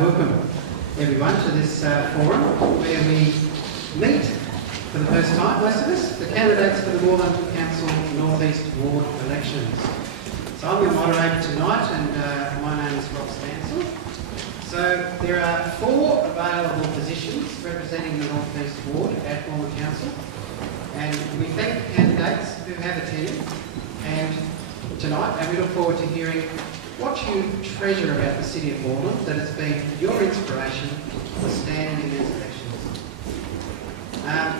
welcome everyone to this forum where we meet for the first time, most of us, the candidates for the Moreland Council North East Ward elections. So I'm your moderator tonight, and my name is Rob Stansel. So there are 4 available positions representing the North East Ward at Moreland Council, and we thank the candidates who have attended tonight, and we look forward to hearing what you treasure about the City of Moreland that has been your inspiration for standing in these elections. Now,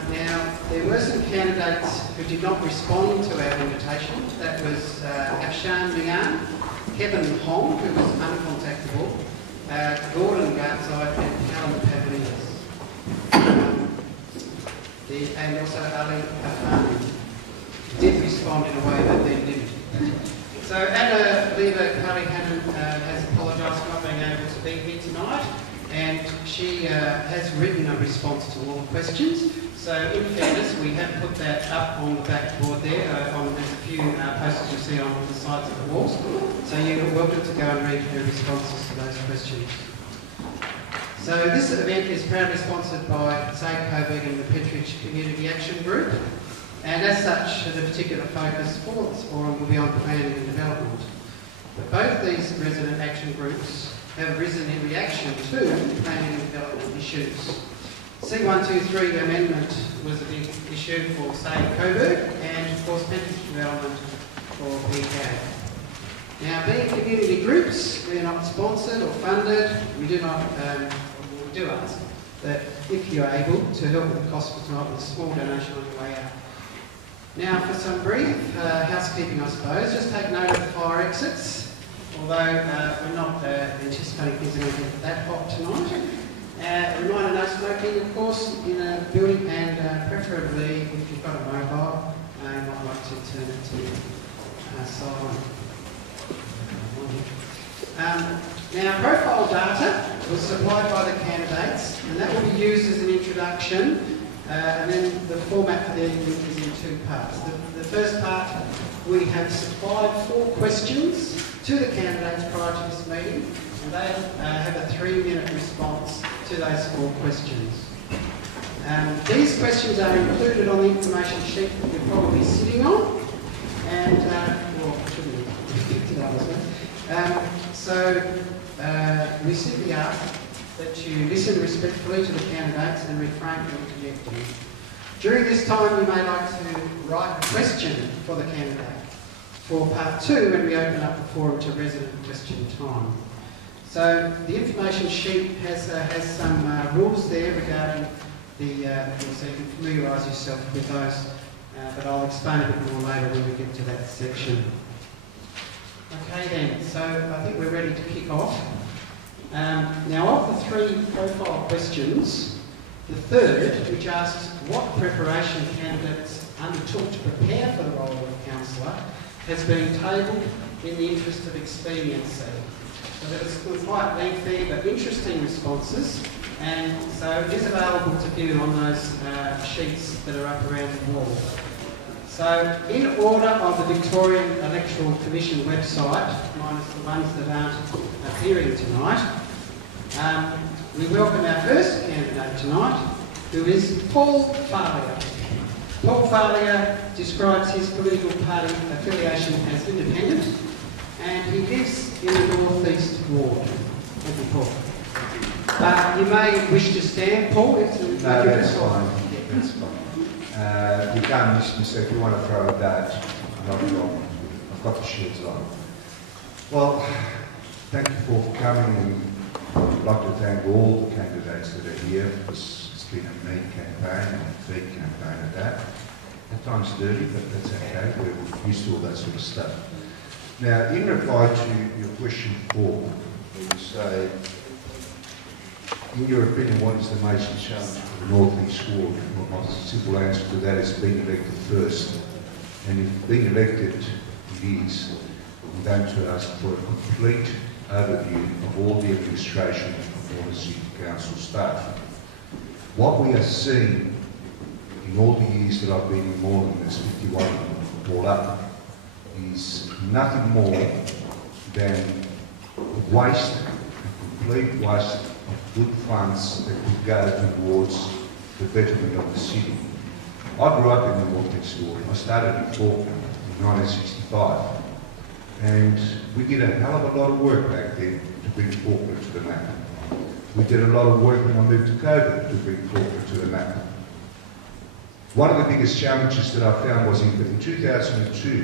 there were some candidates who did not respond to our invitation. That was Afshan Mian, Kevin Hong, who was uncontactable, Gordon Gartside and Callum Pavlinas. And also Ali Afani did respond in a way that they didn't. So Anna Leva Curry-Hannon has apologised for not being able to be here tonight, and she has written a response to all the questions. So in fairness, we have put that up on the back board there. There's a few posters you see on the sides of the walls. So you're welcome to go and read her responses to those questions. So this event is proudly sponsored by Zane Coburg and the Pentridge Community Action Group. And as such, the particular focus for this forum will be on planning and development. But both these resident action groups have risen in reaction to planning and development issues. C123 amendment was a big issue for Zane Coburg, and of course Pentridge development for PK. Now, being community groups, we're not sponsored or funded. We do not, we do ask that if you're able to help with the cost for tonight with a small donation on your way out. Now, for some brief housekeeping, I suppose, just take note of the fire exits, although we're not anticipating things are going to get that hot tonight. Reminder, no smoking, of course, in a building, and preferably, if you've got a mobile, you might like to turn it to silent. Now, profile data was supplied by the candidates, and that will be used as an introduction. And then the format for the evening is in 2 parts. The first part, we have supplied 4 questions to the candidates prior to this meeting, and they have a 3-minute response to those 4 questions. These questions are included on the information sheet that you're probably sitting on, and, well, shouldn't be $50, so we simply ask that you listen respectfully to the candidates and refrain from interjecting. During this time, you may like to write a question for the candidate for part 2 when we open up the forum to resident question time. So the information sheet has some rules there regarding so you can familiarise yourself with those, but I'll explain a bit more later when we get to that section. Okay then, so I think we're ready to kick off. Now, of the 3 profile questions, the third, which asks what preparation candidates undertook to prepare for the role of councillor, has been tabled in the interest of expediency. So that was quite lengthy but interesting responses, and so it is available to view on those sheets that are up around the wall. So, in order of the Victorian Electoral Commission website, minus the ones that aren't appearing tonight, we welcome our first candidate tonight, who is Paul Farlier. Paul Farlier describes his political party affiliation as independent, and he lives in the North East Ward. Thank you, Paul. You may wish to stand, Paul. If no, that's fine. That's fine. You can miss me, so if you want to throw a dart, no problem. I've got the shields on. Well, thank you for coming, and I'd like to thank all the candidates that are here. It's been a mean campaign, and a big campaign at that. At times dirty, but that's okay. We're used to all that sort of stuff. Now, in reply to your question 4, where you say, in your opinion, what is the major challenge for the North East Ward? Well, my simple answer to that is being elected first. And if being elected it is, I'm going to ask for a complete overview of all the administration of all the City Council staff. What we are seeing in all the years that I've been in Moreland, there's 51 all up, is nothing more than waste and complete waste of good funds that could go towards the betterment of the city. I grew up in the Moreland story. I started in Falkland in 1965. And we did a hell of a lot of work back then to bring Falkland to the map. We did a lot of work when I moved to Coburg to bring Falkland to the map. One of the biggest challenges that I found was in 2002,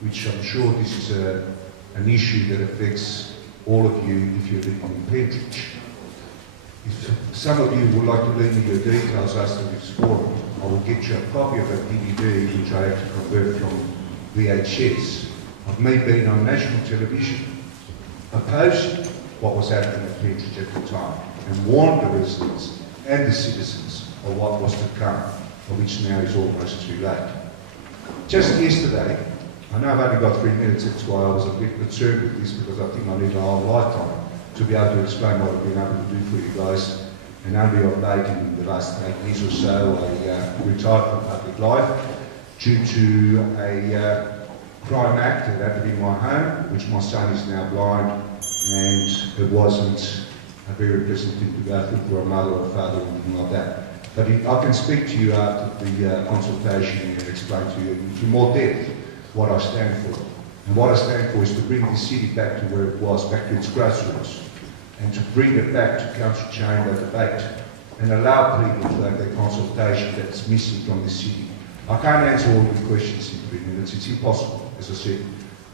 which I'm sure this is an issue that affects all of you if you're living in Pentridge. If some of you would like to leave me your details after this forum, I will get you a copy of a DVD which I had to convert from VHS of me being on national television, opposed what was happening at Pentridge at the time, and warned the residents and the citizens of what was to come, of which now is almost too late. Just yesterday, I know I've only got 3 minutes, that's why I was a bit concerned with this, because I think I need a whole lifetime to be able to explain what I've been able to do for you guys. And only of late, in the last 8 years or so, I retired from public life due to a crime act that happened in my home, which my son is now blind, and it wasn't a very pleasant thing to go through for a mother or father or anything like that. But I can speak to you after the consultation and explain to you in more depth what I stand for. And what I stand for is to bring the city back to where it was, back to its grassroots, and to bring it back to council chamber debate and allow people to have their consultation that's missing from the city. I can't answer all the questions in 3 minutes, it's impossible. As I said,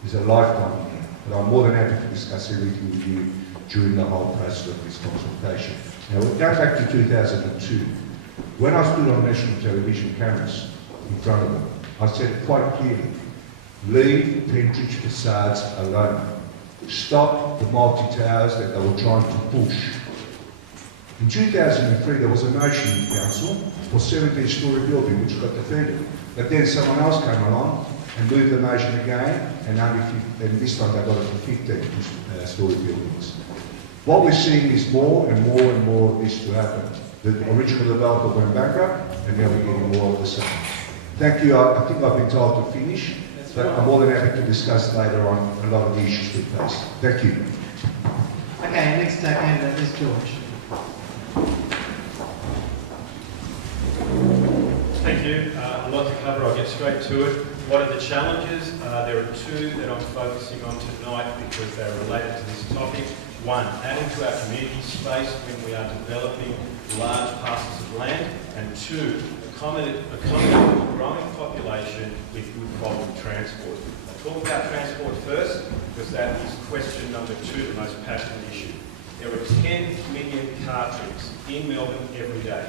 there's a lifetime here, but I'm more than happy to discuss everything with you during the whole process of this consultation. Now, we'll go back to 2002. When I stood on national television cameras in front of them, I said quite clearly, leave Pentridge facades alone. Stop the multi-towers that they were trying to push. In 2003, there was a motion in council for 17-storey building, which got defeated. But then someone else came along and moved the motion again, and this time they got it for 15-storey buildings. What we're seeing is more and more and more of this to happen. The original developer went bankrupt, and now we're getting more of the same. Thank you. I think I've been told to finish, but I'm more than happy to discuss later on a lot of the issues we face. Thank you. Okay, next candidate is George. Thank you. A lot to cover. I'll get straight to it. What are the challenges? There are two that I'm focusing on tonight because they're related to this topic. One, adding to our community space when we are developing large parcels of land. And two, accommodate a growing population with good quality transport. I'll talk about transport first because that is question number 2, the most passionate issue. There are 10 million car trips in Melbourne every day.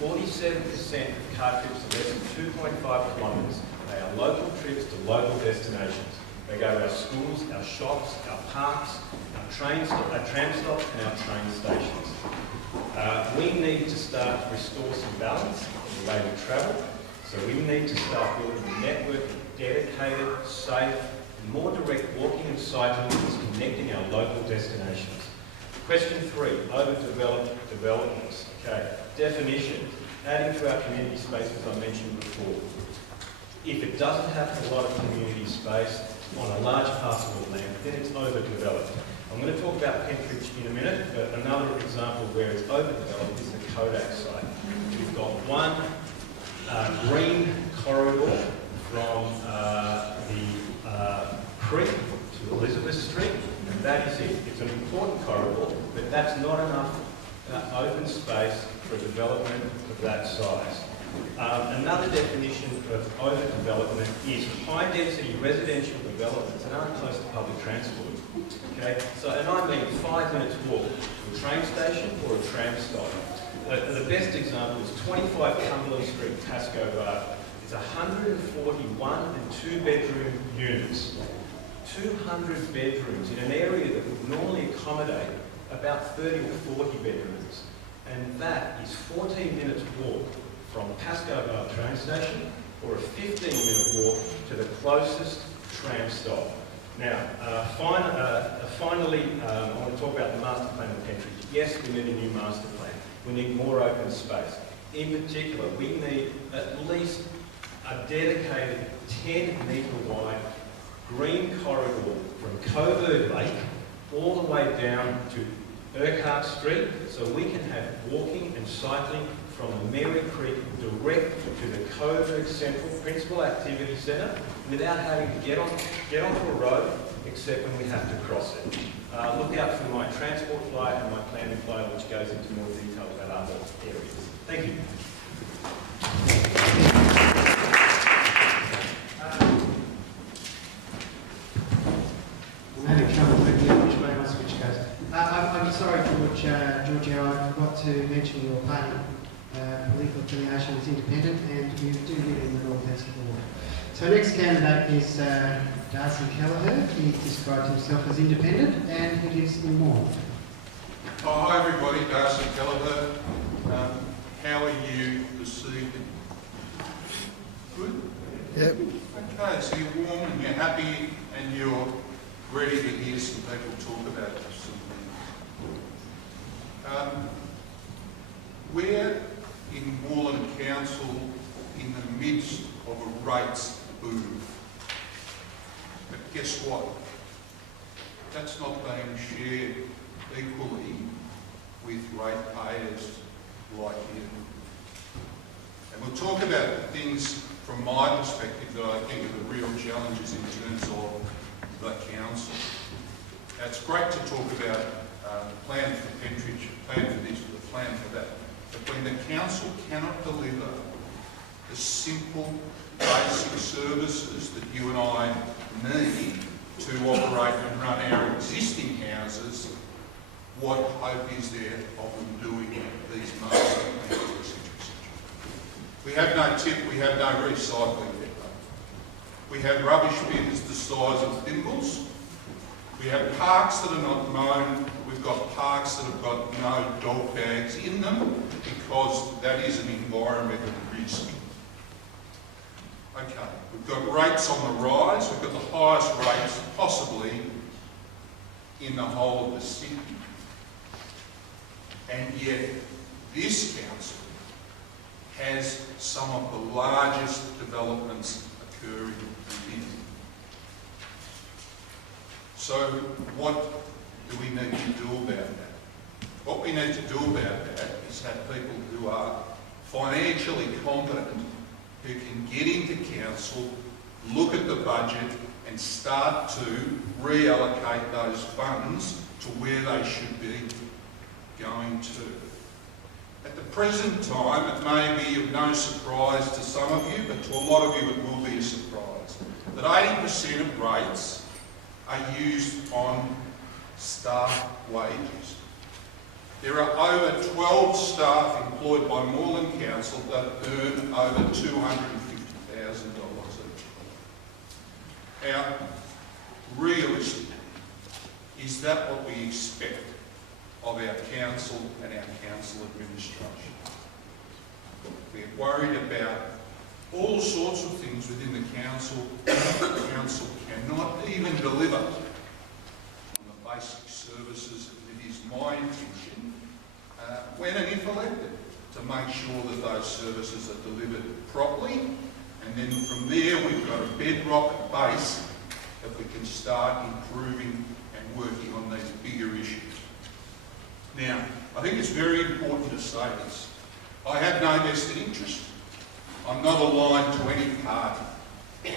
47% of car trips are less than 2.5 kilometres. They are local trips to local destinations. They go to our schools, our shops, our parks, our tram stops and our train stations. We need to start to restore some balance in the way we travel. So we need to start building a network of dedicated, safe, and more direct walking and cycling routes connecting our local destinations. Question 3, overdeveloped developments. Okay, definition, adding to our community space as I mentioned before. If it doesn't have a lot of community space on a large parcel of land, then it's overdeveloped. I'm going to talk about Pentridge in a minute, but another example where it's overdeveloped is the Kodak site. We've got one green corridor from the Creek to Elizabeth Street, and that is it. It's an important corridor, but that's not enough open space for development of that size. Another definition of overdevelopment is high-density residential developments that aren't close to public transport. Okay, so and I mean 5 minutes walk to a train station or a tram stop. The best example is 25 Cumberland Street, Pascoe Bar. It's 141 and 2-bedroom units. 200 bedrooms in an area that would normally accommodate about 30 or 40 bedrooms. And that is 14 minutes walk from Pascoe Bar train station or a 15-minute walk to the closest tram stop. Now, finally, I want to talk about the master plan of Pentridge. Yes, we need a new master plan. We need more open space. In particular, we need at least a dedicated 10-metre wide green corridor from Coburg Lake all the way down to Urquhart Street, so we can have walking and cycling from Mary Creek direct to the COVID Central Principal Activity Centre without having to get onto a road except when we have to cross it. Look out for my transport flyer and my planning flyer, which goes into more detail about other areas. Thank you. I'm having trouble working out which way my switch goes. I'm sorry, Giorgio, I forgot to mention your party political affiliation is independent and you do live in the north-west ward. So next candidate is Darcy Kelleher. He describes himself as independent and he lives in Moreland. Oh, hi everybody, Darcy Kelleher. How are you this evening? Good? Yep. Okay, so you're warm and you're happy and you're ready to hear some people talk about something. We're in Moreland Council in the midst of a rates boom. But guess what? That's not being shared equally with ratepayers like you. And we'll talk about things from my perspective that I think are the real challenges in terms of the council. Now, it's great to talk about the plan for Pentridge, the plan for this, the plan for that. But when the council cannot deliver the simple, basic services that you and I need to operate and run our existing houses, what hope is there of them doing these most etc. We have no tip, we have no recycling depot. We have rubbish bins the size of thimbles. We have parks that are not mown. We've got parks that have got no dog tags in them because that is an environmental risk. Okay, we've got rates on the rise. We've got the highest rates possibly in the whole of the city. And yet this council has some of the largest developments occurring in it. So what do we need to do about that? What we need to do about that is have people who are financially competent, who can get into council, look at the budget and start to reallocate those funds to where they should be going to. At the present time, it may be of no surprise to some of you, but to a lot of you it will be a surprise, that 80% of rates are used on staff wages. There are over 12 staff employed by Moreland Council that earn over $250,000 each. Now, realistically, is that what we expect of our council and our council administration? We're worried about all sorts of things within the council. The council cannot even deliver on the basic services. It is my intention, when and if elected, to make sure that those services are delivered properly, and then from there we've got a bedrock base that we can start improving and working on these bigger issues. Now, I think it's very important to say this. I have no vested interest. I'm not aligned to any party.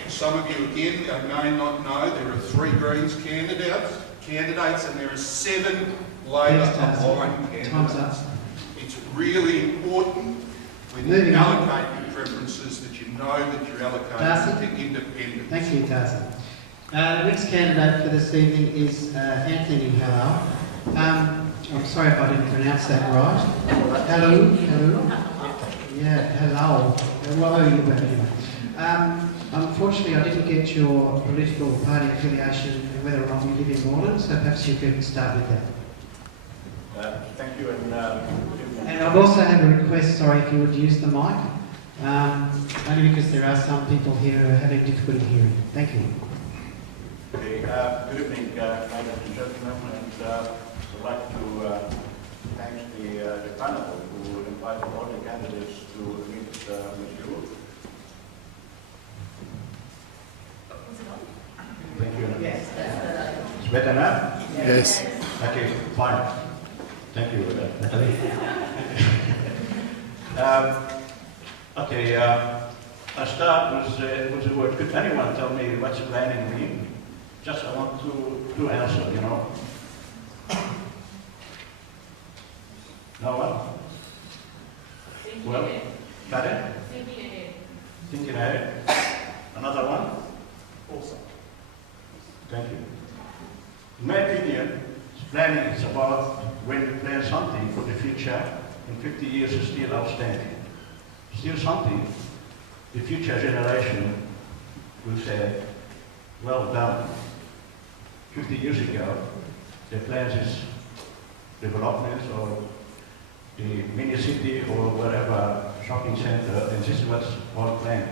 Some of you, again, may not know there are 3 Greens candidates and there are 7 Labor-aligned candidates. Time's up. It's really important when you allocate your preferences that you know that you're allocating to independents. Thank you, Darcy. The next candidate for this evening is Anthony Hello. I'm sorry if I didn't pronounce that right. Hello. Yeah, hello. Hello, but anyway. Unfortunately, I didn't get your political party affiliation and whether or not you live in Moreland, so perhaps you could start with that. Thank you. And I've also had a request, sorry, if you would use the mic, only because there are some people here who are having difficulty hearing. Thank you. Okay, good evening, ladies and gentlemen, and I'd like to thank the panel who invited all the candidates to meet with you. Thank you. Yes. It's better now? Yes. Okay, fine. Thank you, Natalie. Okay, I start with the word. Could anyone tell me what's planning mean? Just I want to answer, you know. No one? Thinking Well, ahead. pardon? Thinking ahead. Thinking ahead. Another one? Also. Thank you. In my opinion, planning is about when you plan something for the future, in 50 years is still outstanding. Still something the future generation will say, well done. 50 years ago, the plans is developments or the mini city or whatever shopping center, and this is what's all planned.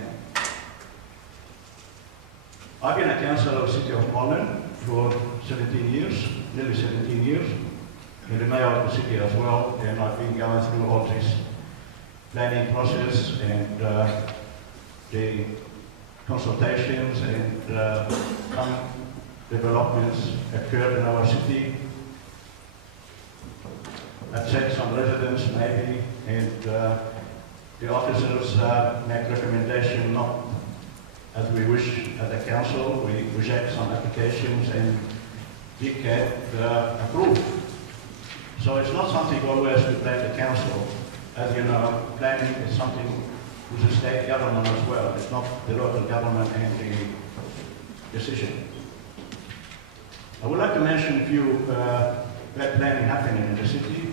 I've been a councillor of the city of Moreland for 17 years, nearly 17 years, and the mayor of the city as well, and I've been going through all this planning process and the consultations and some developments occurred in our city. Upset some residents maybe, and the officers make recommendation not as we wish at the council. We reject some applications and we get approved. So it's not something always to blame the council. As you know, planning is something with the state government as well. It's not the local government and the decision. I would like to mention a few bad planning happening in the city.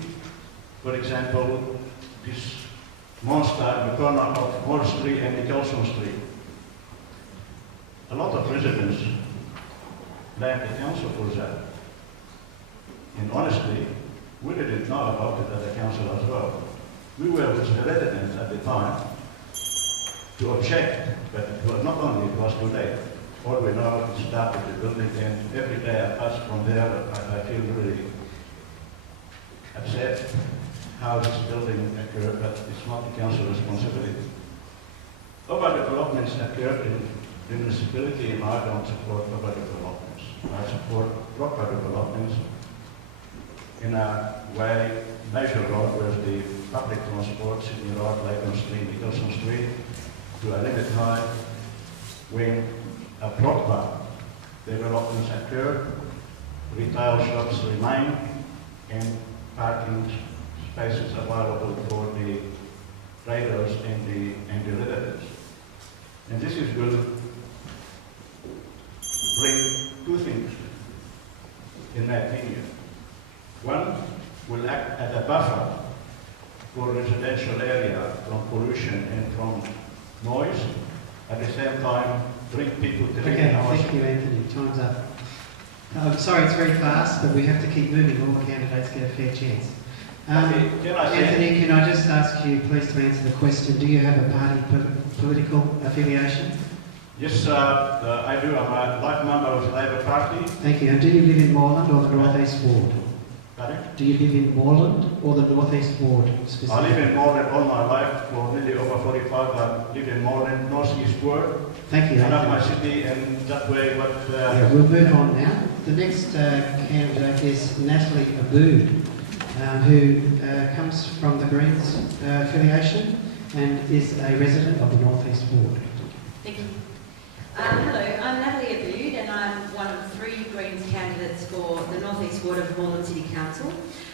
For example, this monster, the corner of Wall Street and Nicholson Street. A lot of residents blame the council for that. And honestly, we didn't know about it at the council as well. We were with the residents at the time to object, but it was not only, it was too late. All we know is started the building, and every day I pass from there, I feel really upset how this building occurred, but it's not the council's responsibility. Overdevelopments occurred in the municipality, and I don't support overdevelopments. I support proper developments in a way, Major Road, where the public transport, Sydney Road, Leighton Street, Nicholson Street, to a limit height, when a proper developments occur, retail shops remain, and parking spaces available for the traders and the residents. And this is will bring two things, in my opinion. One, will act as a buffer for residential area from pollution and from noise. At the same time, bring people to Okay, thank you, Anthony. Time's up. I'm sorry, it's very fast, but we have to keep moving. All the candidates get a fair chance. Okay, can I say- Anthony, can I just ask you, please, to answer the question? Do you have a party political affiliation? Yes, I do. I'm a life member of the Labour Party. Thank you. And do you live in Moreland or the North East Ward? Pardon? Do you live in Moreland or the North East Ward I specifically? live in Moreland all my life, for nearly over 45. I live in Moreland, North East Ward. Thank you, I love my Anthony. city, and that way what... Yeah, we'll move on now. The next candidate is Natalie Abood, who comes from the Greens affiliation and is a resident of the North East Ward. Thank you. Hello, I'm Natalie Abood, and I'm one of 3 Greens candidates for the North East Ward of Moreland City Council.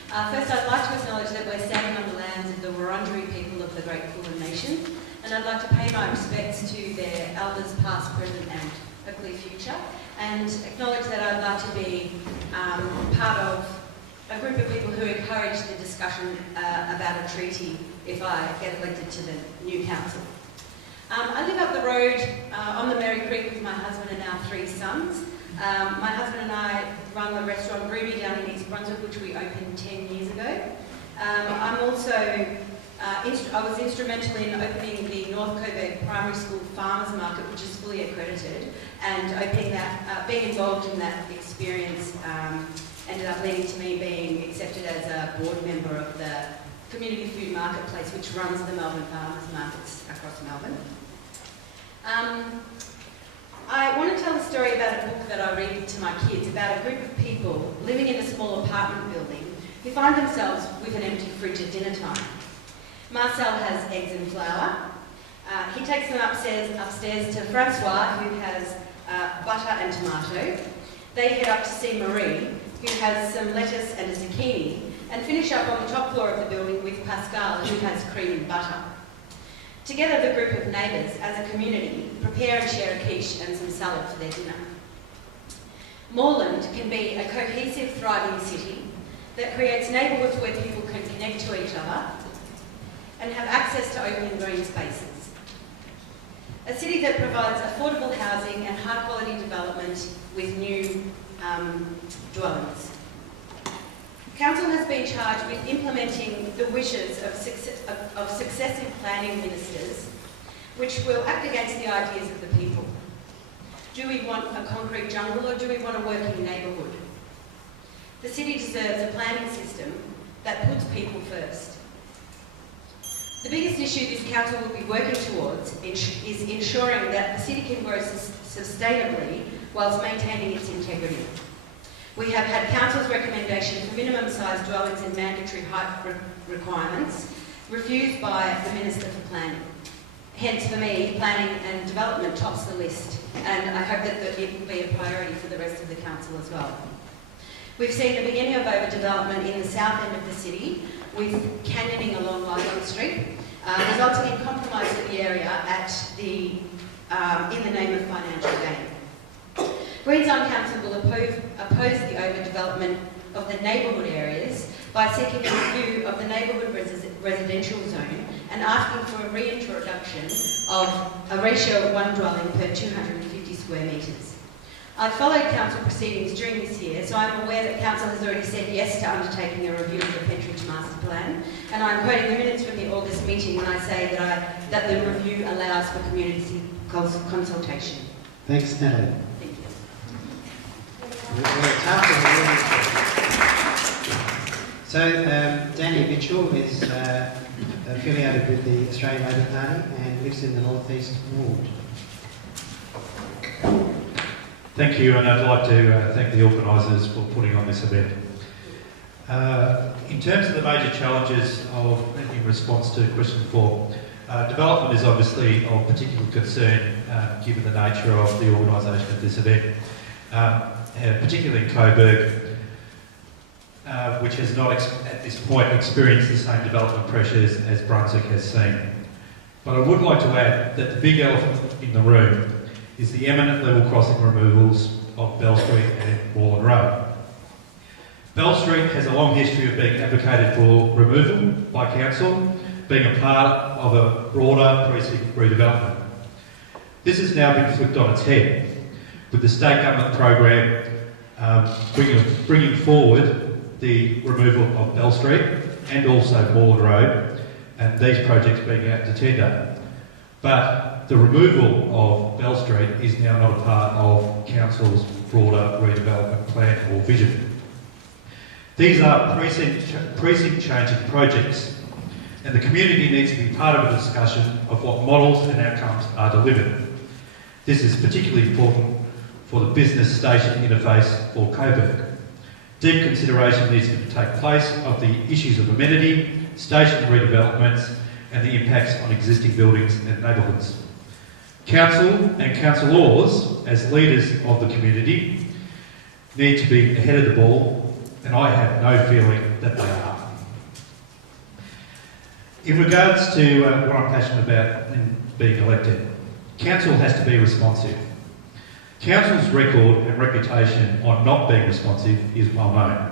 First, I'd like to acknowledge that we're standing on the lands of the Wurundjeri people of the Great Kulin Nation, and I'd like to pay my respects to their elders past, present and hopefully future, and acknowledge that I'd like to be part of a group of people who encourage the discussion about a treaty if I get elected to the new council. I live up the road on the Merry Creek with my husband and our 3 sons. My husband and I run the restaurant Ruby down in East Brunswick, which we opened 10 years ago. I'm also, I was instrumental in opening the North Coburg Primary School Farmers Market, which is fully accredited, and opening that, being involved in that experience ended up leading to me being accepted as a board member of the Community Food Marketplace, which runs the Melbourne Farmers Markets across Melbourne. I want to tell a story about a book that I read to my kids about a group of people living in a small apartment building who find themselves with an empty fridge at dinner time. Marcel has eggs and flour. He takes them upstairs to Francois, who has butter and tomato. They head up to see Marie, who has some lettuce and a zucchini, and finish up on the top floor of the building with Pascal, who has cream and butter. Together, the group of neighbours, as a community, prepare and share a quiche and some salad for their dinner. Moreland can be a cohesive, thriving city that creates neighbourhoods where people can connect to each other and have access to open and green spaces. A city that provides affordable housing and high-quality development with new dwellings. Council has been charged with implementing the wishes of successive planning ministers, which will act against the ideas of the people. Do we want a concrete jungle or do we want a working neighbourhood? The city deserves a planning system that puts people first. The biggest issue this council will be working towards is ensuring that the city can grow sustainably whilst maintaining its integrity. We have had council's recommendation for minimum size dwellings and mandatory height requirements refused by the Minister for Planning. Hence, for me, planning and development tops the list, and I hope that it will be a priority for the rest of the council as well. We've seen the beginning of overdevelopment in the south end of the city, with canyoning along Lygon Street, resulting in compromise of the area in the name of financial gain. Greens on Council will oppose the overdevelopment of the neighbourhood areas by seeking a review of the neighbourhood residential zone and asking for a reintroduction of a ratio of 1 dwelling per 250 square metres. I've followed council proceedings during this year, so I'm aware that council has already said yes to undertaking a review of the Pentridge Master Plan, and I'm quoting the minutes from the August meeting when I say that the review allows for community consultation. Thanks, Natalie. Thank you. So, Danny Mitchell is affiliated with the Australian Labor Party and lives in the North East Ward. Thank you, and I'd like to thank the organisers for putting on this event. In terms of the major challenges in response to question 4, development is obviously of particular concern given the nature of the organisation of this event, particularly in Coburg, which has not at this point experienced the same development pressures as Brunswick has seen. But I would like to add that the big elephant in the room is the eminent level crossing removals of Bell Street and Moreland Road. Bell Street has a long history of being advocated for removal by council, being a part of a broader precinct redevelopment. This has now been flipped on its head, with the state government program bringing forward the removal of Bell Street and also Moreland Road, and these projects being out to tender. But the removal of Bell Street is now not a part of council's broader redevelopment plan or vision. These are precinct changing projects, and the community needs to be part of a discussion of what models and outcomes are delivered. This is particularly important for the business station interface for Coburg. Deep consideration needs to take place of the issues of amenity, station redevelopments, and the impacts on existing buildings and neighbourhoods. Council and councillors, as leaders of the community, need to be ahead of the ball, and I have no feeling that they are. In regards to what I'm passionate about in being elected, council has to be responsive. Council's record and reputation on not being responsive is well known.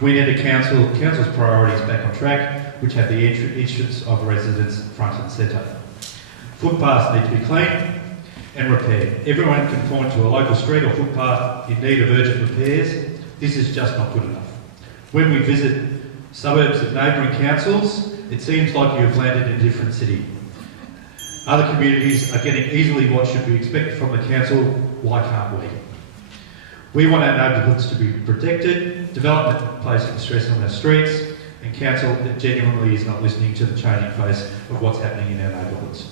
We need a council's priorities back on track, which have the interests of residents front and centre. Footpaths need to be cleaned and repaired. Everyone can point to a local street or footpath in need of urgent repairs. This is just not good enough. When we visit suburbs of neighbouring councils, it seems like you have landed in a different city. Other communities are getting easily what should be expected from the council. Why can't we? We want our neighbourhoods to be protected, development placing stress on our streets, and council that genuinely is not listening to the changing face of what's happening in our neighbourhoods.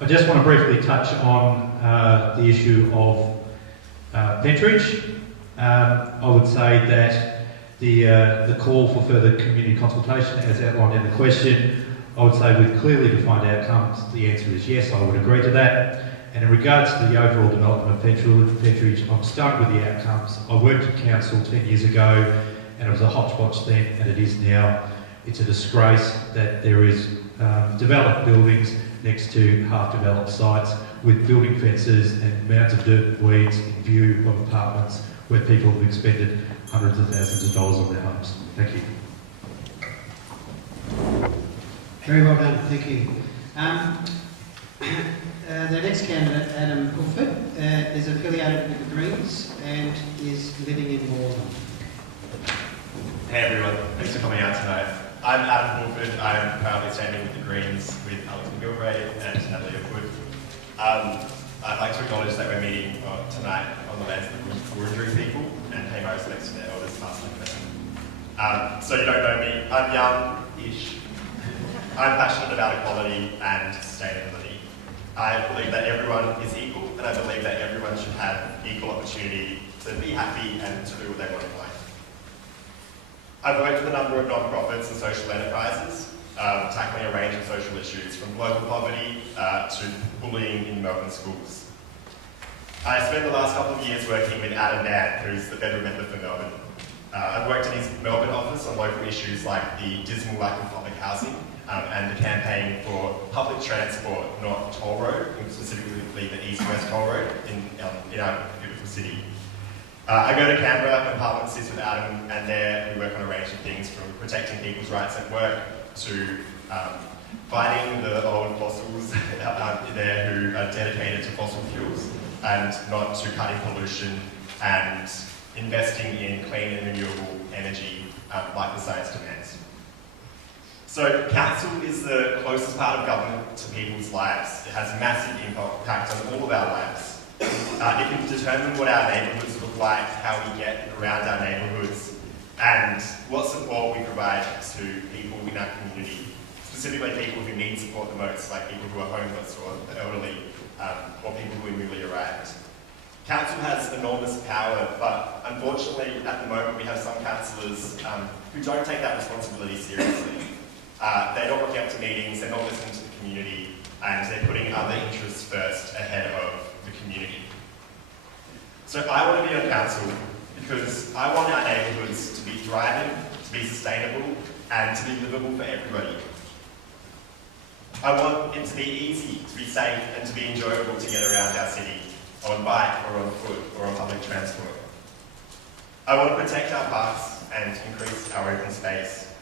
I just want to briefly touch on the issue of Pentridge. I would say that The call for further community consultation, as outlined in the question, I would say with clearly defined outcomes, the answer is yes, I would agree to that. And in regards to the overall development of Pentridge, I'm stunned with the outcomes. I worked at council 10 years ago, and it was a hodgepodge then, and it is now. It's a disgrace that there is developed buildings next to half-developed sites with building fences and mounds of dirt and weeds in view of apartments where people have expended hundreds of thousands of dollars on their homes. Thank you. Very well done, thank you. The next candidate, Adam Fulford, is affiliated with the Greens and is living in Moreland. Hey everyone, thanks for coming out tonight. I'm Adam Fulford. I'm proudly standing with the Greens with Alex McGilvray and Natalie Wood. I'd like to acknowledge that we're meeting tonight on the lands of the Wurundjeri people and pay my respects to their elders past and present. So you don't know me, I'm young-ish. I'm passionate about equality and sustainability. I believe that everyone is equal, and I believe that everyone should have equal opportunity to be happy and to do what they want in life. I've worked with a number of non-profits and social enterprises, tackling a range of social issues, from local poverty to bullying in Melbourne schools. I spent the last couple of years working with Adam Mann, who's the federal member for Melbourne. I've worked in his Melbourne office on local issues like the dismal lack of public housing and the campaign for public transport, not toll road, specifically the east-west toll road in our beautiful city. I go to Canberra and Parliament sits with Adam, and there we work on a range of things, from protecting people's rights at work to fighting the old fossils there who are dedicated to fossil fuels and not to cutting pollution and investing in clean and renewable energy like the science demands. So council is the closest part of government to people's lives. It has a massive impact on all of our lives. It can determine what our neighbourhoods look like, how we get around our neighbourhoods, and what support we provide to people in our community, specifically people who need support the most, like people who are homeless or the elderly, or people who are newly arrived. Council has enormous power, but unfortunately at the moment we have some councillors who don't take that responsibility seriously. They're not looking up to meetings, they're not listening to the community, and they're putting other interests first ahead of the community. So I want to be on council because I want our neighbourhoods to be thriving, to be sustainable, and to be livable for everybody. I want it to be easy, to be safe, and to be enjoyable to get around our city, on bike or on foot or on public transport. I want to protect our parks and increase our open space.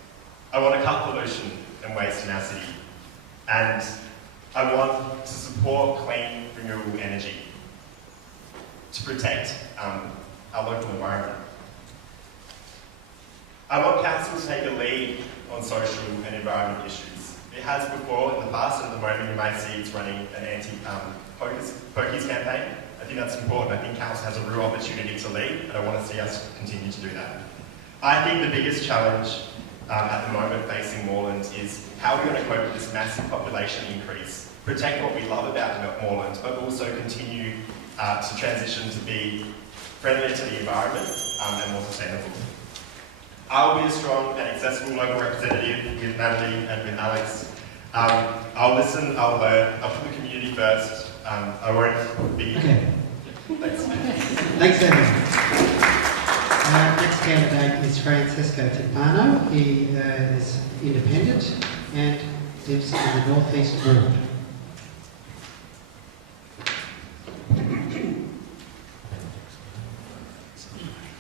I want to cut pollution and waste in our city. And I want to support clean, renewable energy to protect our local environment. I want council to take a lead on social and environment issues. It has before in the past, and at the moment you might see it's running an anti-pokies campaign. I think that's important. I think council has a real opportunity to lead, and I want to see us continue to do that. I think the biggest challenge at the moment facing Moreland is how we're going to cope with this massive population increase, protect what we love about Moreland, but also continue to transition to be friendlier to the environment and more sustainable. I'll be a strong and accessible local representative with Natalie and with Alex. I'll listen, I'll learn, I'll put the community first. I won't be... Okay. Thanks. Thanks, Evan. Next candidate is Francesco Timpano. He is independent and lives in the North East Ward.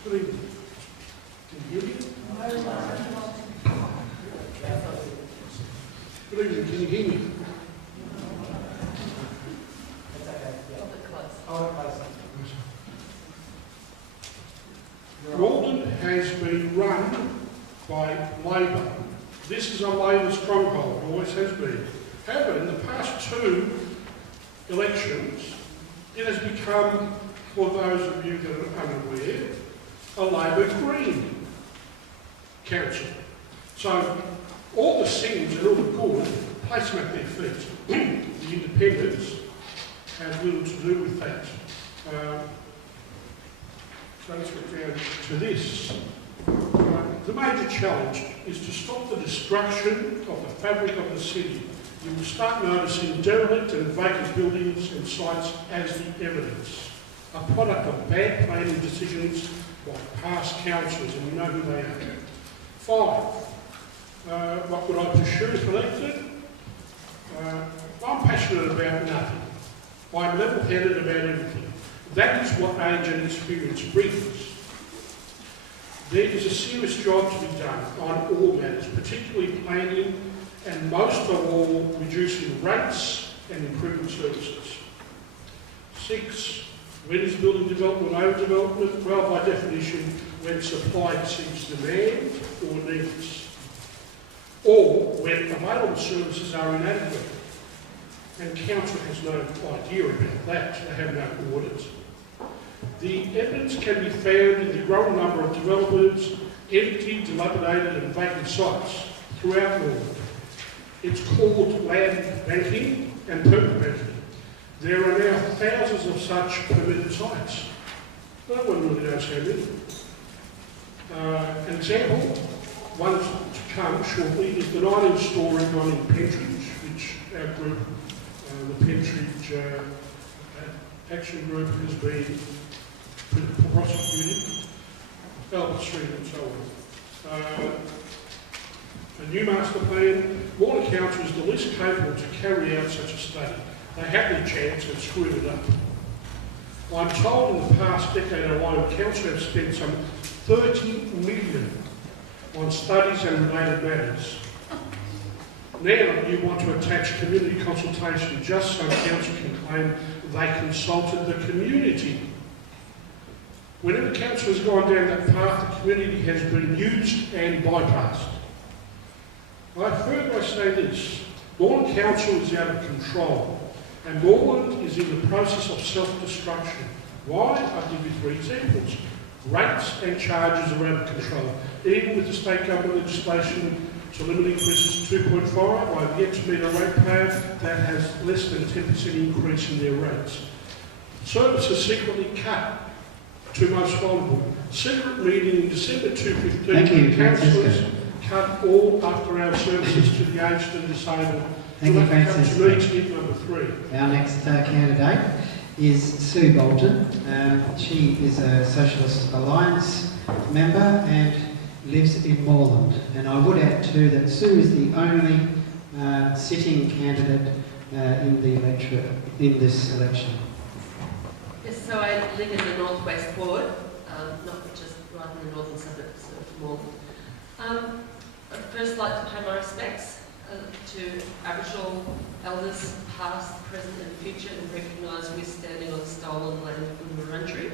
Good evening. Can you hear me? Good evening. Can you hear me? Moreland has been run by Labor. This is a Labor stronghold, always has been. However, in the past two elections, it has become, for those of you that are unaware, a Labor Green council. So all the sins and all the good place them at their feet. The independents have little to do with that. So let's get down to this. the major challenge is to stop the destruction of the fabric of the city. You will start noticing derelict and vacant buildings and sites as the evidence, a product of bad planning decisions by past councillors, and we know who they are. 5. What would I pursue if elected? I'm passionate about nothing. I'm level-headed about everything. That is what age and experience brings. There is a serious job to be done on all matters, particularly planning and most of all reducing rates and improving services. 6. When is building development overdevelopment? Well, by definition, when supply exceeds demand or needs, or when available services are inadequate. And council has no idea about that. They have no audit. The evidence can be found in the growing number of developers, empty, dilapidated and vacant sites throughout Moreland. It's called land banking and permit banking. There are now thousands of such permitted sites. No one really knows how many. An example, one to come shortly, is the 19-storey one in Pentridge, which our group, the Pentridge Action Group, has been prosecuted, Albert Street and so on. A new master plan. Moreland Council is the least capable to carry out such a study. They had their chance and screwed it up. I'm told in the past decade alone, Council have spent some 30 million on studies and related matters. Now you want to attach community consultation just so Council can claim they consulted the community. Whenever Council has gone down that path, the community has been used and bypassed. I've heard I say this: Moreland Council is out of control, and Moreland is in the process of self-destruction. Why? I'll give you 3 examples. Rates and charges are out of control. Even with the state government legislation to limit increases to 2.5, I've yet to meet a ratepayer that has less than 10% increase in their rates. Services secretly cut to most vulnerable. Secret meeting in December 2015, councillors cut all after-hour services to the aged and disabled. Thank you, Francisco. Number 3. Our next candidate is Sue Bolton. She is a Socialist Alliance member and lives in Moreland. And I would add too that Sue is the only sitting candidate in this election. Yes, so I live in the northwest ward, not just right in the northern suburbs of Moreland. I'd first like to pay my respects to Aboriginal elders past, present and future, and recognise we're standing on stolen land from the Wurundjeri.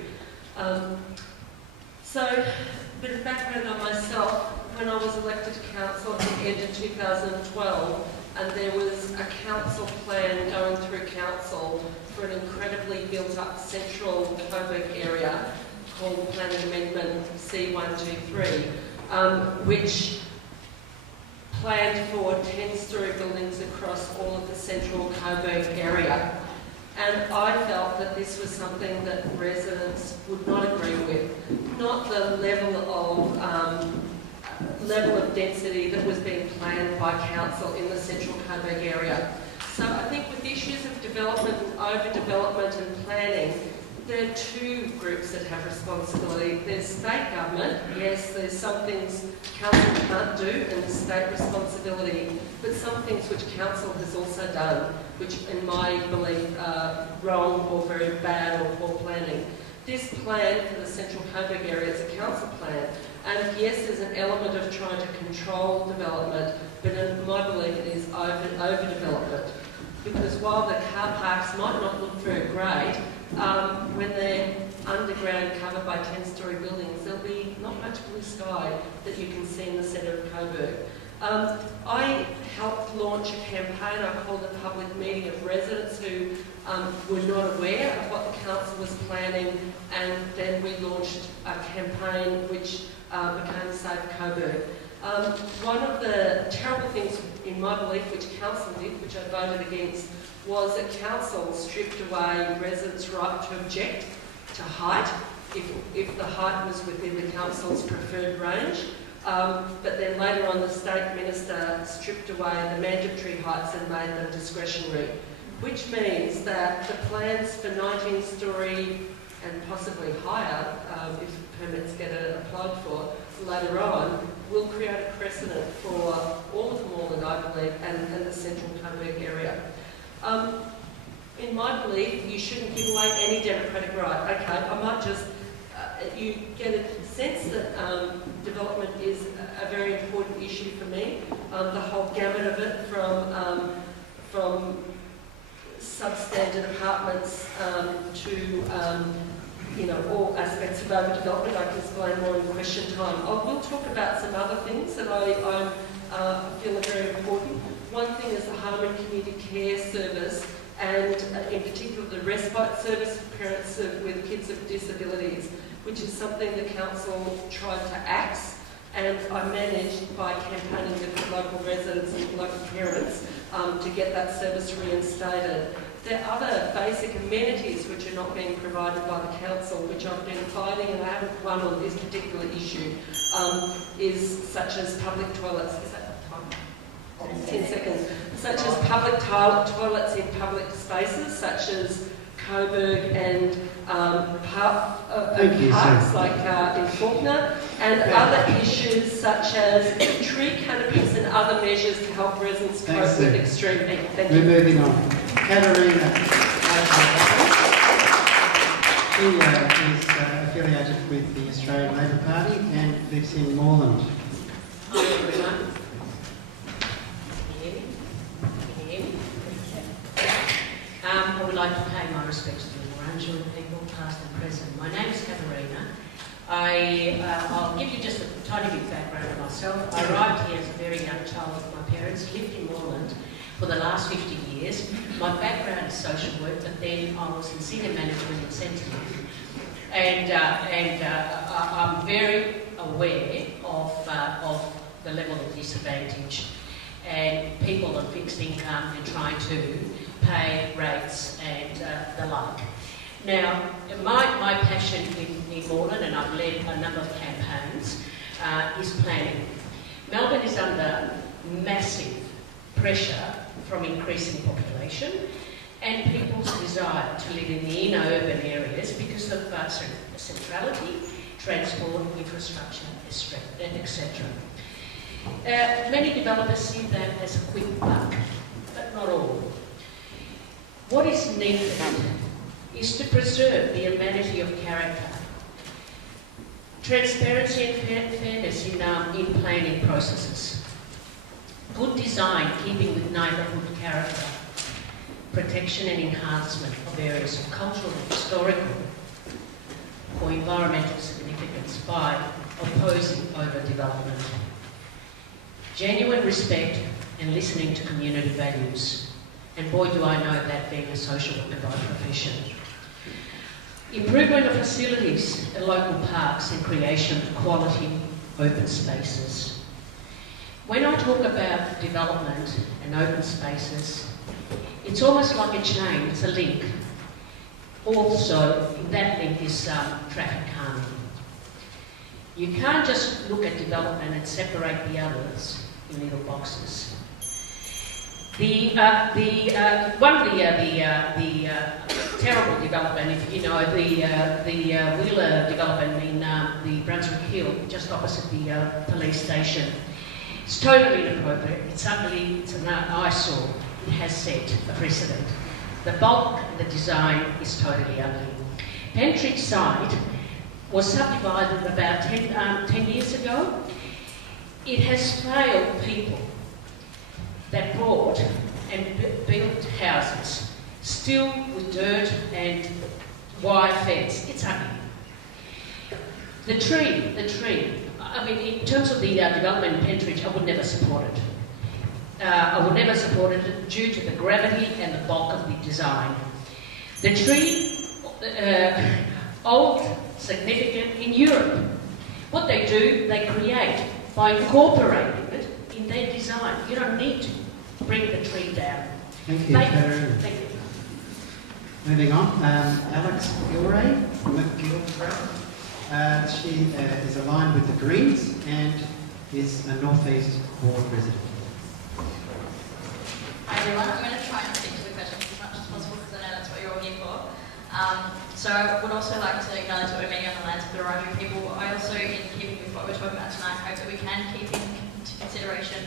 So, a bit of background on myself. When I was elected to council at the end of 2012, and there was a council plan going through council for an incredibly built-up central Coburg area called Planning Amendment C123, which planned for 10-storey buildings across all of the central Coburg area. And I felt that this was something that residents would not agree with, not the level of density that was being planned by council in the central Coburg area. So I think with issues of development and overdevelopment and planning, there are 2 groups that have responsibility. There's state government. Yes, there's some things council can't do and the state responsibility, but some things which council has also done, which in my belief are wrong or very bad or poor planning. This plan for the central Coburg area is a council plan, and yes, there's an element of trying to control development, but in my belief it is overdevelopment. Because while the car parks might not look very great, when they're underground covered by 10-storey buildings, there'll be not much blue sky that you can see in the centre of Coburg. I helped launch a campaign. I called a public meeting of residents who were not aware of what the council was planning, and then we launched a campaign which became Safe Coburg. One of the terrible things, in my belief, which council did, which I voted against, was that council stripped away residents' right to object to height if the height was within the council's preferred range. But then later on the State Minister stripped away the mandatory heights and made them discretionary, which means that the plans for 19-storey and possibly higher, if permits get applied for later on, will create a precedent for all of Moreland, I believe, and the central Coburg area. In my belief, you shouldn't give away any democratic right. Okay, I might just, you get a sense that development is a very important issue for me. The whole gamut of it, from substandard apartments to all aspects of overdevelopment. I can explain more in question time. I will talk about some other things that I feel are very important. One thing is the home and community care service, and in particular the respite service for parents with kids with disabilities, which is something the council tried to axe, and I managed by campaigning with local residents and local parents to get that service reinstated. There are other basic amenities which are not being provided by the council, which I've been fighting, and I haven't won on this particular issue, is such as public toilets. Is that time? 10 seconds. Such as public toilets in public spaces, such as Coburg and parks like in Faulkner, and other issues such as tree canopies and other measures to help residents cope with extreme heat. Thank you. We're moving on. Katerina, she is affiliated with the Australian Labor Party and lives in Moreland. Hi everyone. Can you hear me? I would like to pay my respects to the Wurundjeri people, past and present. My name is Katerina. I'll give you just a tiny bit of background of myself. I arrived here as a very young child with my parents, lived in Moreland for the last 50 years. My background is social work, but then I was in senior management in Central. And I'm very aware of the level of disadvantage and people on fixed income and trying to pay rates and the like. Now, my passion in Moreland, and I've led a number of campaigns, is planning. Melbourne is under massive pressure from increasing population and people's desire to live in the inner urban areas because of centrality, transport, infrastructure, etc. Many developers see that as a quick buck, but not all. What is needed is to preserve the amenity of character, transparency and fairness in planning processes, good design keeping with neighbourhood character, protection and enhancement of areas of cultural, historical or environmental significance by opposing overdevelopment, genuine respect and listening to community values. And boy, do I know that being a social worker by profession. Improvement of facilities at local parks and creation of quality open spaces. When I talk about development and open spaces, it's almost like a chain, it's a link. Also, in that link is traffic calming. You can't just look at development and separate the others in little boxes. The terrible development, if you know, the Wheeler development in the Brunswick Hill, just opposite the police station, it's totally inappropriate. It's ugly. It's an eyesore. It has set a precedent. The bulk and the design is totally ugly. Pentridge site was subdivided about 10 years ago. It has failed people that bought and built houses, still with dirt and wire fence. It's ugly. The tree. I mean, in terms of the development in Pentridge, I would never support it. I would never support it due to the gravity and the bulk of the design. The tree, old, significant in Europe. What they do, they create by incorporating it in their design. You don't need to bring the tree down. Thank you, Katerina. Thank you. Moving on, Alex Gilray. She is aligned with the Greens, and is a North East Ward resident. Hi everyone, I'm going to try and stick to the questions as much as possible because I know that's what you're all here for. So I would also like to acknowledge that we're meeting on the lands of the Wiradjuri people. I also, in keeping with what we're talking about tonight, hope that we can keep into consideration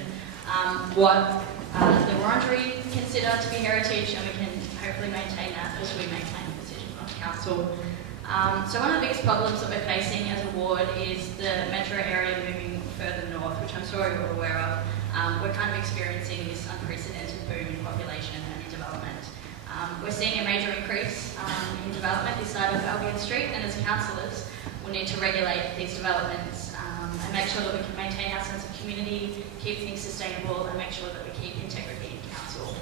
what the Wiradjuri consider to be heritage, and we can hopefully maintain that as we make planning decisions on the council. So one of the biggest problems that we're facing as a ward is the metro area moving further north, which I'm sure you're all aware of. We're kind of experiencing this unprecedented boom in population and in development. We're seeing a major increase in development this side of Albion Street, and as councillors, we'll need to regulate these developments and make sure that we can maintain our sense of community, keep things sustainable, and make sure that we keep integrity in council.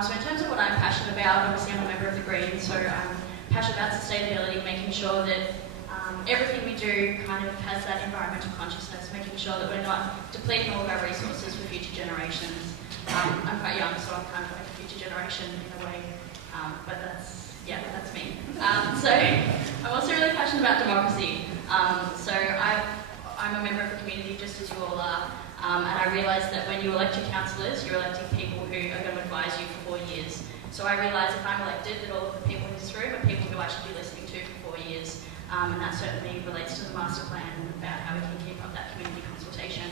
So in terms of what I'm passionate about, obviously I'm a member of the Greens, so I'm passionate about sustainability, making sure that everything we do kind of has that environmental consciousness, making sure that we're not depleting all of our resources for future generations. I'm quite young, so I'm kind of like a future generation in a way, but that's me. So I'm also really passionate about democracy. So I'm a member of the community just as you all are, and I realise that when you elect your councillors, you're electing people who are going to advise you for 4 years. So I realise if I'm elected that all of the people in this room are people who I should be listening to for 4 years. And that certainly relates to the master plan about how we can keep up that community consultation.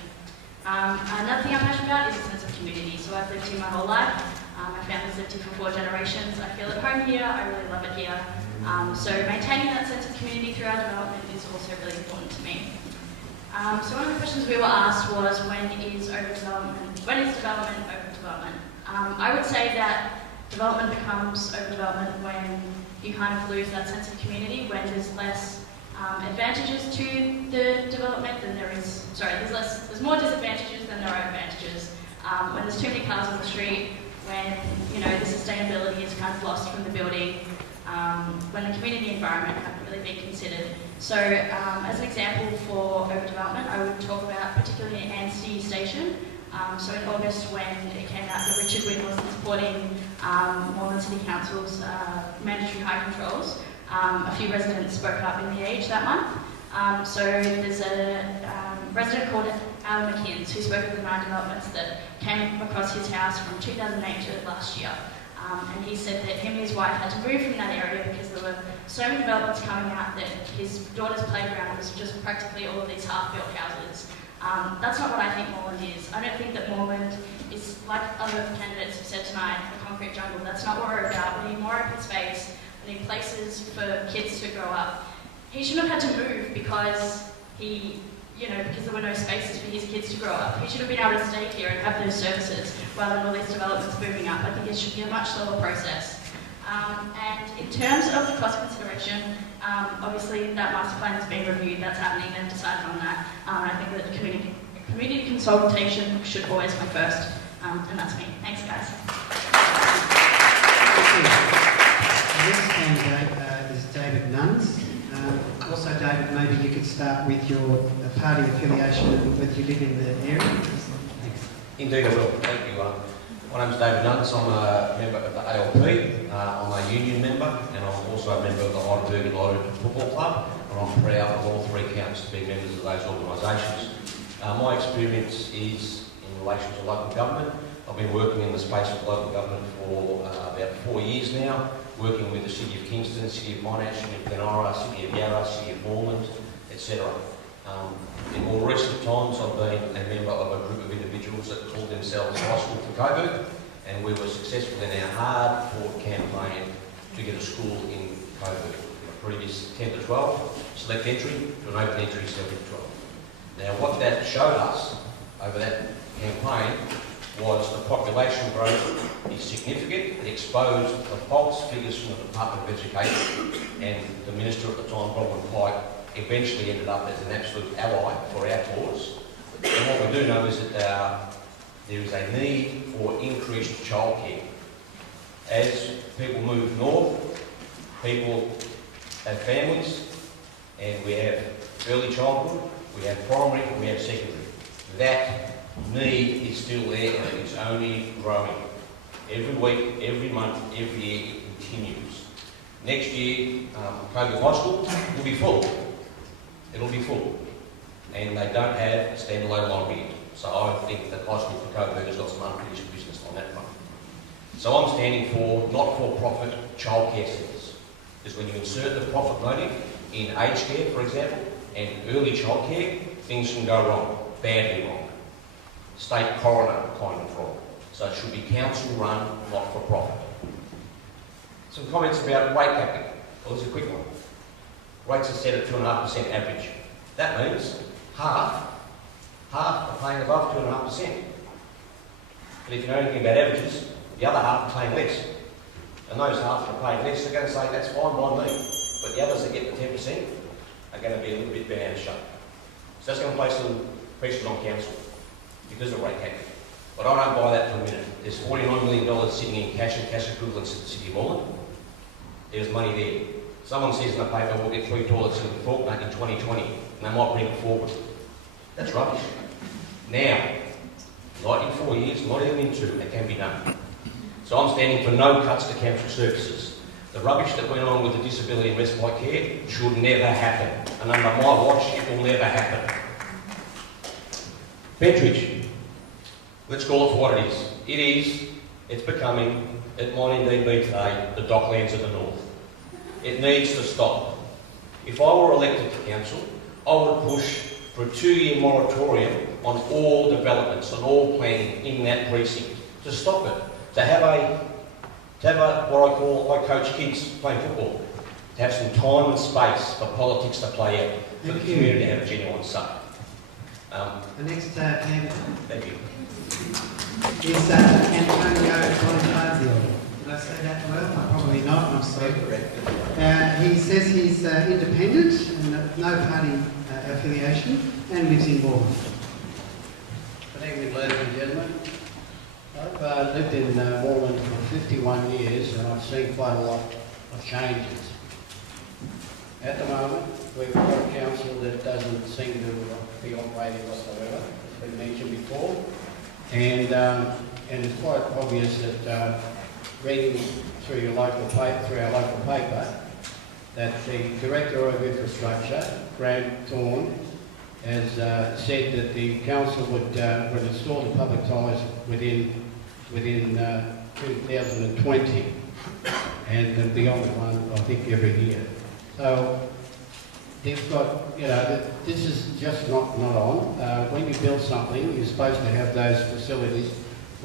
Another thing I'm passionate about is a sense of community. So I've lived here my whole life. My family's lived here for 4 generations. I feel at home here. I really love it here. So maintaining that sense of community through our development is also really important to me. So one of the questions we were asked was, when is development overdevelopment? I would say that development becomes overdevelopment when you kind of lose that sense of community, when there's less advantages to the development than there is, there's more disadvantages than there are advantages. When there's too many cars on the street, when, the sustainability is kind of lost from the building, when the community environment hasn't really been considered. So as an example for overdevelopment, I would talk about particularly Anstey Station. So in August, when it came out that Richard Wynne wasn't supporting Moreland City Council's mandatory high controls, a few residents spoke up in the Age that month. So there's a resident called Alan McKinns who spoke of the 9 developments that came across his house from 2008 to last year. And he said that him and his wife had to move from that area because there were so many developments coming out that his daughter's playground was just practically all of these half-built houses. That's not what I think Moreland is. I don't think that Moreland is, like other candidates have said tonight, a concrete jungle. That's not what we're about. We need more open space. We need places for kids to grow up. He shouldn't have had to move because because there were no spaces for his kids to grow up. He should have been able to stay here and have those services rather than all these developments booming up. I think it should be a much slower process. And in terms of the cost consideration, obviously that master plan has been reviewed, that's happening, they've decided on that. I think that community consultation should always come first, and that's me. Thanks guys. The next candidate is David Nuns. Also David, maybe you could start with your party affiliation and whether you live in the area. Thanks. Indeed I will, thank you. My name is David Nuns, I'm a member of the ALP, I'm a union member, and I'm also a member of the Heidelberg United Football Club, and I'm proud of all 3 counts to be members of those organisations. My experience is in relation to local government. I've been working in the space of local government for about 4 years now, working with the City of Kingston, City of Monash, City of Glenora, City of Yarra, City of Moreland, etc. In more recent times, I've been a member of a group of individuals that called themselves High School for Coburg, and we were successful in our hard-fought campaign to get a school in Coburg from a previous 10 to 12, select entry to an open entry 7 to 12. Now, what that showed us over that campaign was the population growth is significant. It exposed the false figures from the Department of Education, and the Minister at the time, Bronwyn Pike, eventually ended up as an absolute ally for our cause. And what we do know is that there is a need for increased childcare. As people move north, people have families, and we have early childhood, we have primary, and we have secondary. That need is still there, and it's only growing. Every week, every month, every year, it continues. Next year, Coburg High School will be full. It'll be full. and they don't have standalone lobby. So I think that High School for Coburg has got some unfinished business on that front. So I'm standing for not-for-profit childcare centres. Because when you insert the profit motive in aged care, for example, and early childcare, things can go wrong, badly wrong. State coroner kind of wrong. So it should be council-run, not-for-profit. Some comments about rate capping. Well, there's a quick one. Rates are set at 2.5% average. That means half are paying above 2.5%. But if you know anything about averages, the other half are paying less. And those half that are paying less are going to say, that's fine by me. But the others that get the 10% are going to be a little bit bent out of shape. So that's going to place some pressure on council because of rate capping. But I don't buy that for a minute. There's $49 million sitting in cash and cash equivalents at the City of Moreland. There's money there. Someone says in the paper we'll get 3 toilets in the fortnight in 2020, and they might bring it forward. That's rubbish. Now, not in 4 years, not even in 2, it can be done. So I'm standing for no cuts to council services. The rubbish that went on with the disability and respite care should never happen. And under my watch, it will never happen. Pentridge. Let's call it for what it is. It is, it's becoming, it might indeed be today, the Docklands of the North. It needs to stop. If I were elected to council, I would push for a 2-year moratorium on all developments, on all planning in that precinct, to stop it. To have what I coach kids playing football, to have some time and space for politics to play out, for the community to have a genuine say. The next candidate Thank you. is Antonio Bonifazio. Did I say that well? Probably not, I'm sorry. He says he's independent and no party affiliation and lives in Moreland. Good evening, ladies and gentlemen. I've lived in Moreland for 51 years and I've seen quite a lot of changes. At the moment, we've got a council that doesn't seem to be operating whatsoever, as been mentioned before. And it's quite obvious that reading through our local paper, that the Director of Infrastructure, Grant Thorne, has said that the council would install the public ties within 2020, and then beyond one, I think, every year. So they've got, this is just not on. When you build something, you're supposed to have those facilities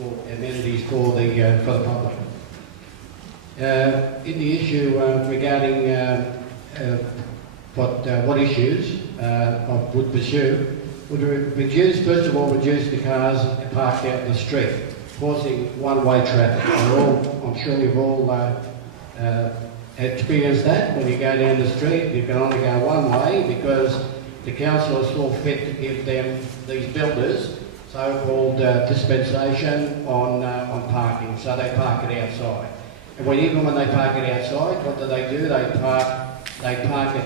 or amenities for the public. In the issue regarding what issues I would pursue, would reduce, first of all, reduce the cars parked out in the street, causing one-way traffic. I'm sure you've all experienced that. When you go down the street, you can only go one way because the council has saw fit to give them, these builders, so-called dispensation on parking, so they park it outside. And even when they park it outside, what do? They park it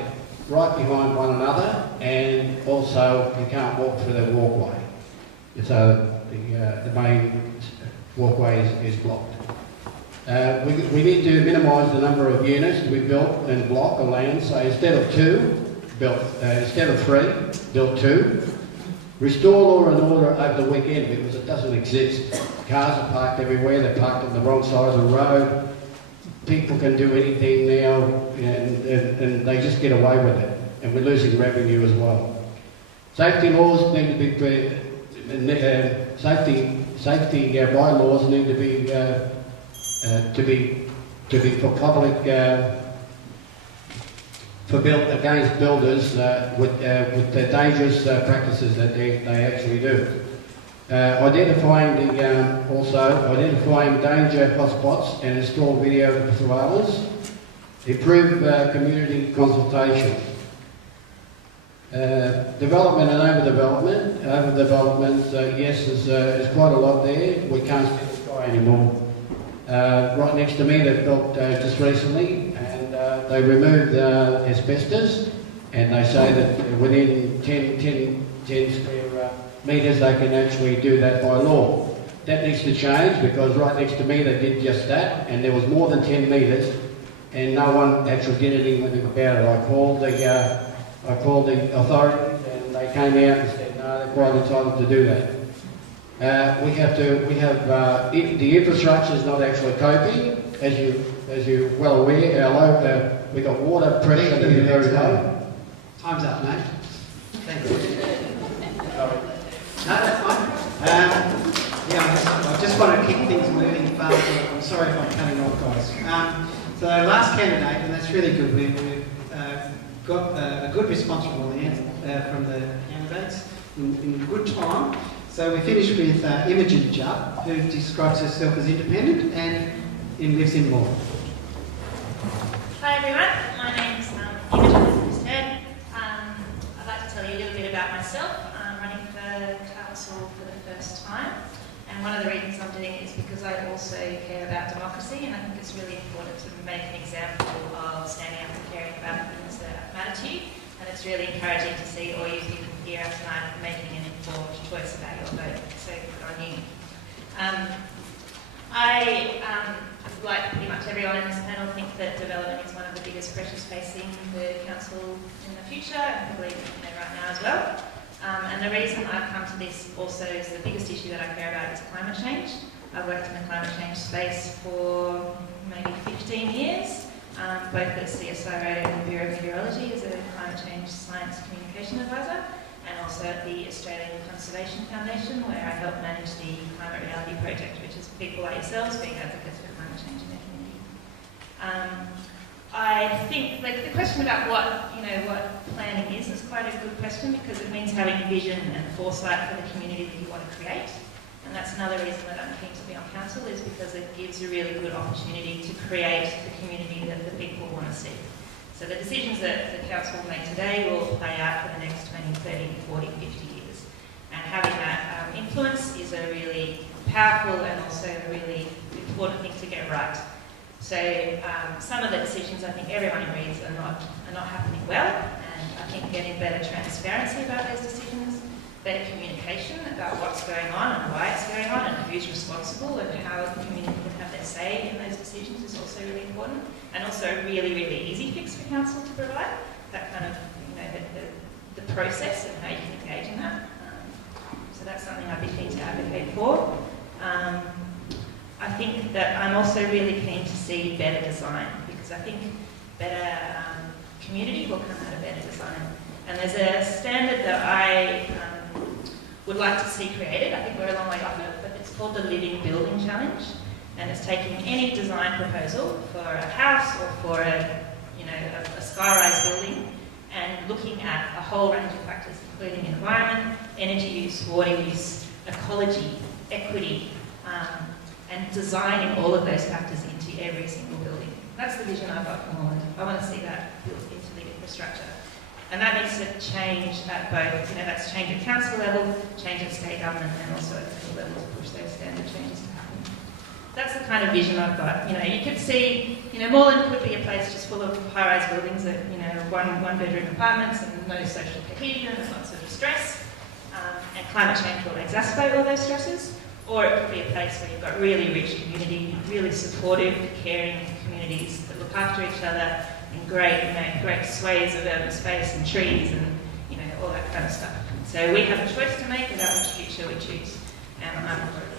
right behind one another, and also you can't walk through the walkway. So the main walkway is blocked. We need to minimise the number of units we built and block of land. So instead of 3, build 2. Restore law and order over the weekend because it doesn't exist. Cars are parked everywhere. They're parked on the wrong side of the road. People can do anything now, and they just get away with it. And we're losing revenue as well. Safety laws need to be safety bylaws need to be for public against builders with the dangerous practices that they actually do. Identifying danger hotspots and install video surveillance. Improve community consultation. Development and overdevelopment. Overdevelopment, yes, there's quite a lot there. We can't see the sky anymore. Right next to me, they've built just recently, and they removed asbestos, and they say that within 10 square metres they can actually do that by law. That needs to change because right next to me they did just that, and there was more than 10 metres, and no one actually did anything about it. I called the authorities, and they came out and said, no, they're quite entitled to do that. The infrastructure is not actually coping, as you're well aware. We've got water pressure that is very low. Time's up, mate. Thank you. No, that's fine. I just want to keep things moving faster. I'm sorry if I'm cutting off, guys. So last candidate, and that's really good. We've got a good response from the candidates in good time. So we finished with Imogen Judd, who describes herself as independent and lives in Moreland. Hi everyone, my name's Imogen, as heard. I'd like to tell you a little bit about myself. I'm running for council for the first time, and one of the reasons I'm doing it is because I also care about democracy, and I think it's really important to make an example of standing up and caring about things that matter to you. And it's really encouraging to see all you people here tonight making an informed choice about your vote. So good on you. Like pretty much everyone in this panel, think that development is one of the biggest pressures facing the council in the future, and probably right now as well. And the reason I've come to this also is the biggest issue that I care about is climate change. I've worked in the climate change space for maybe 15 years. Both at CSIRO and the Bureau of Meteorology as a climate change science communication advisor, and also at the Australian Conservation Foundation, where I help manage the Climate Reality Project, which is people like yourselves being advocates for climate change in their community. I think the question about what planning is quite a good question, because it means having vision and foresight for the community that you want to create. And that's another reason that I'm keen to be on council, is because it gives a really good opportunity to create the community that the people want to see. So the decisions that the council will make today will play out for the next 20, 30, 40, 50 years. And having that influence is a really powerful and also a really important thing to get right. So some of the decisions I think everyone agrees are not happening well, and I think getting better transparency about those decisions, better communication about what's going on and why it's going on and who's responsible and how the community can have their say in those decisions is also really important. And also a really, really easy fix for council to provide, that kind of, the process and how you can engage in that. So that's something I'd be keen to advocate for. I think that I'm also really keen to see better design, because I think better community will come out of better design. And there's a standard that I would like to see created. I think we're a long way off it, but it's called the Living Building Challenge. And it's taking any design proposal for a house or for a sky-rise building and looking at a whole range of factors, including environment, energy use, water use, ecology, equity, and designing all of those factors into every single building. That's the vision I've got for Moreland. I want to see that built into the infrastructure. And that needs to change at both, that's change at council level, change at state government, and also at federal level to push those standard changes to happen. That's the kind of vision I've got. You could see, Moreland could be a place just full of high-rise buildings that, one-bedroom apartments and no social cohesion and lots of stress. And climate change will exacerbate all those stresses. Or it could be a place where you've got really rich community, really supportive, caring communities that look after each other in great swathes of urban space and trees and all that kind of stuff. So we have a choice to make about which future we choose, and I'm for it.